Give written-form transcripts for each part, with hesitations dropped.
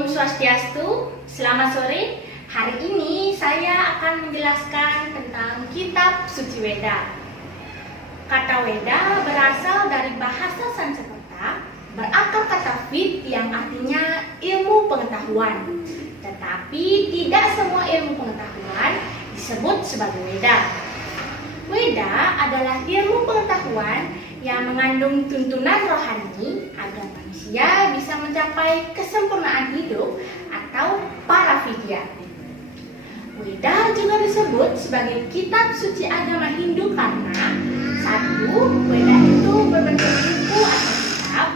Om Swastiastu, selamat sore. Hari ini saya akan menjelaskan tentang kitab suci Weda. Kata Weda berasal dari bahasa Sanskerta, berakar kata Ved yang artinya ilmu pengetahuan. Tetapi tidak semua ilmu pengetahuan disebut sebagai Weda. Weda adalah ilmu pengetahuan yang mengandung tuntunan rohani agar manusia bisa mencapai kesempurnaan hidup atau paravidya. Weda juga disebut sebagai kitab suci agama Hindu karena satu, Weda itu berbentuk buku atau kitab.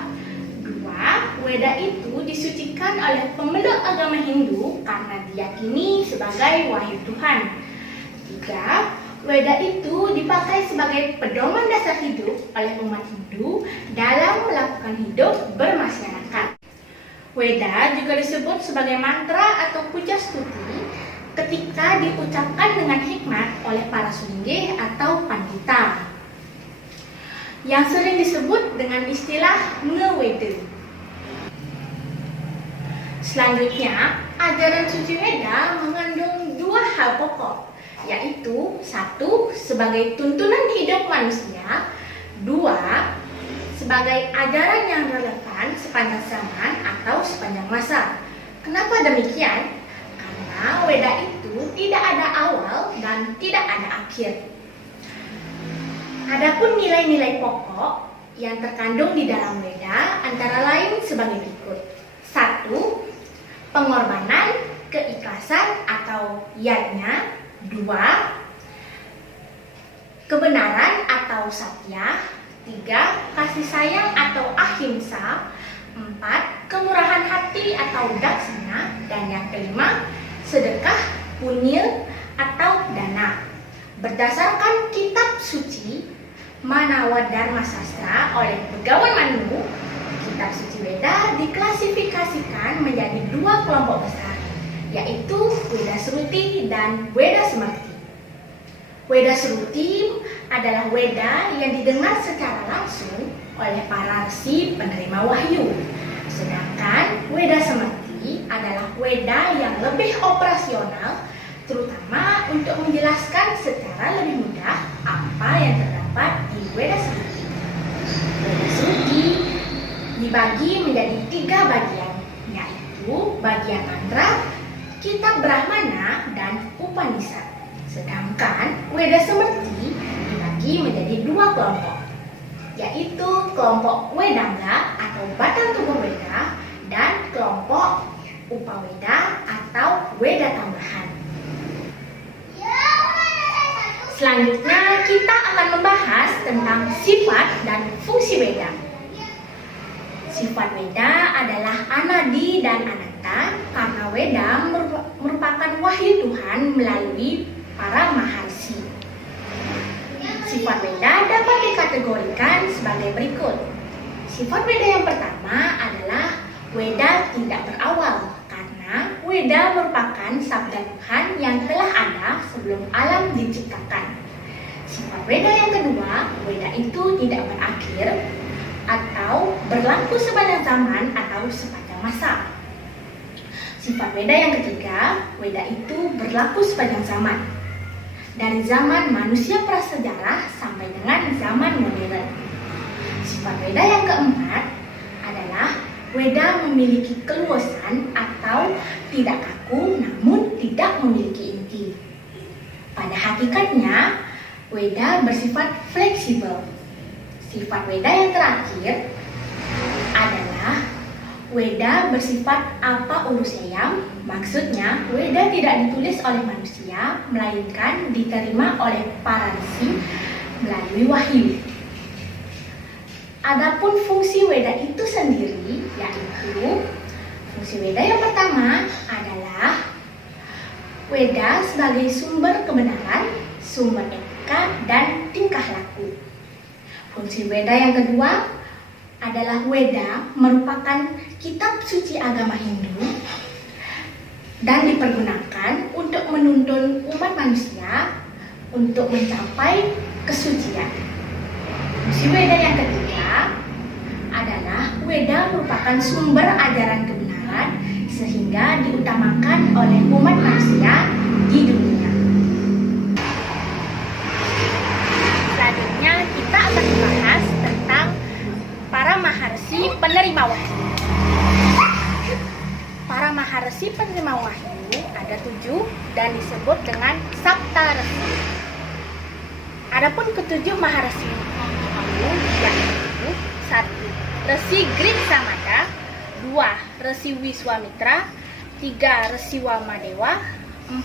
Dua, Weda itu disucikan oleh pemeluk agama Hindu karena diyakini sebagai wahyu Tuhan. Tiga, Weda itu dipakai sebagai pedoman dasar hidup oleh umat Hindu dalam melakukan hidup bermasyarakat. Weda juga disebut sebagai mantra atau puja stuti ketika diucapkan dengan hikmat oleh para sunggih atau pandita, yang sering disebut dengan istilah nge-Weda. Selanjutnya, ajaran suci Weda mengandung dua hal pokok, yaitu satu, sebagai tuntunan hidup manusia. Dua, sebagai ajaran yang relevan sepanjang zaman atau sepanjang masa. Kenapa demikian? Karena Weda itu tidak ada awal dan tidak ada akhir. Adapun nilai-nilai pokok yang terkandung di dalam Weda antara lain sebagai berikut. Satu, pengorbanan, keikhlasan atau yadnya. Dua, kebenaran atau satya. Tiga, kasih sayang atau ahimsa. Empat, kemurahan hati atau daksina. Dan yang kelima, sedekah, punya atau dana. Berdasarkan kitab suci Manawa Dharma Sastra oleh Begawan Manu, kitab suci Weda diklasifikasikan menjadi dua kelompok besar, yaitu Weda Sruti dan Weda Smarti. Weda Sruti adalah Weda yang didengar secara langsung oleh para rsi penerima wahyu. Sedangkan Weda Smarti adalah Weda yang lebih operasional, terutama untuk menjelaskan secara lebih mudah apa yang terdapat di Weda Sruti. Weda Sruti dibagi menjadi tiga bagian, yaitu bagian mantra, kitab Brahmana, dan Upanishad. Sedangkan Weda Smarti dibagi menjadi dua kelompok, yaitu kelompok Wedanga atau batang tubuh Weda dan kelompok Upaweda atau Weda tambahan. Selanjutnya kita akan membahas tentang sifat dan fungsi Weda. Sifat Weda adalah anadi dan ananta karena Weda merupakan wahyu Tuhan melalui para maharsi. Sifat Weda dapat dikategorikan sebagai berikut. Sifat Weda yang pertama adalah Weda tidak berawal karena Weda merupakan sabda Tuhan yang telah ada sebelum alam diciptakan. Sifat Weda yang kedua, Weda itu tidak berakhir atau berlaku sepanjang zaman atau sepanjang masa. Sifat Weda yang ketiga, Weda itu berlaku sepanjang zaman, dari zaman manusia prasejarah sampai dengan zaman modern. Sifat Weda yang keempat adalah Weda memiliki keluasan atau tidak kaku namun tidak memiliki inti. Pada hakikatnya, Weda bersifat fleksibel. Sifat Weda yang terakhir adalah Weda bersifat apa urusnya, maksudnya Weda tidak ditulis oleh manusia, melainkan diterima oleh para rsi melalui wahyu. Adapun fungsi Weda itu sendiri, yaitu fungsi Weda yang pertama adalah Weda sebagai sumber kebenaran, sumber etika, dan tingkah laku. Fungsi Weda yang kedua adalah Weda merupakan kitab suci agama Hindu dan dipergunakan untuk menuntun umat manusia untuk mencapai kesucian. Fungsi Weda yang ketiga adalah Weda merupakan sumber ajaran kebenaran sehingga diutamakan oleh umat manusia di dunia. Selanjutnya kita akan membahas tentang para maharsi penerima wahyu. Para maharsi penerima wahyu ada 7 dan disebut dengan Sapta Resi. Adapun ketujuh maharsi wahyu yaitu 1. Resi Grit Samada, 2. Resi Wiswamitra, 3. Resi Wamadewa, 4.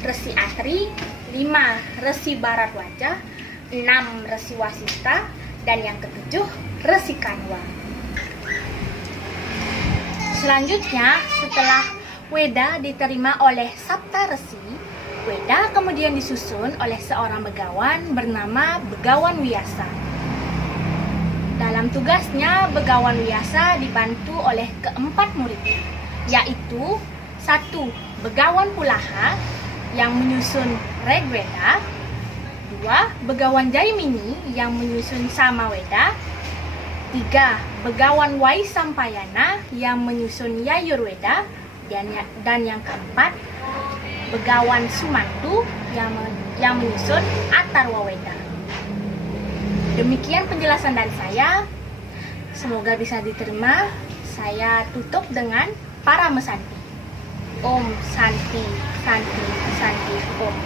Resi Atri, 5. Resi Bharadwaja, 6. Resi Wasista, dan yang ketujuh Resi Kanwa. Selanjutnya, setelah Weda diterima oleh Sapta Resi, Weda kemudian disusun oleh seorang begawan bernama Begawan Wiyasa. Dalam tugasnya, Begawan Wiyasa dibantu oleh keempat muridnya, yaitu 1. Begawan Pulaha yang menyusun Rigveda, 2. Begawan Jaimini yang menyusun Samaweda, 3. Begawan Waisampayana yang menyusun Yajurveda, dan yang keempat Begawan Sumantu yang menyusun Atharwaveda. Demikian penjelasan dari saya. Semoga bisa diterima. Saya tutup dengan Paramasanti. Om Santi Santi Santi Om.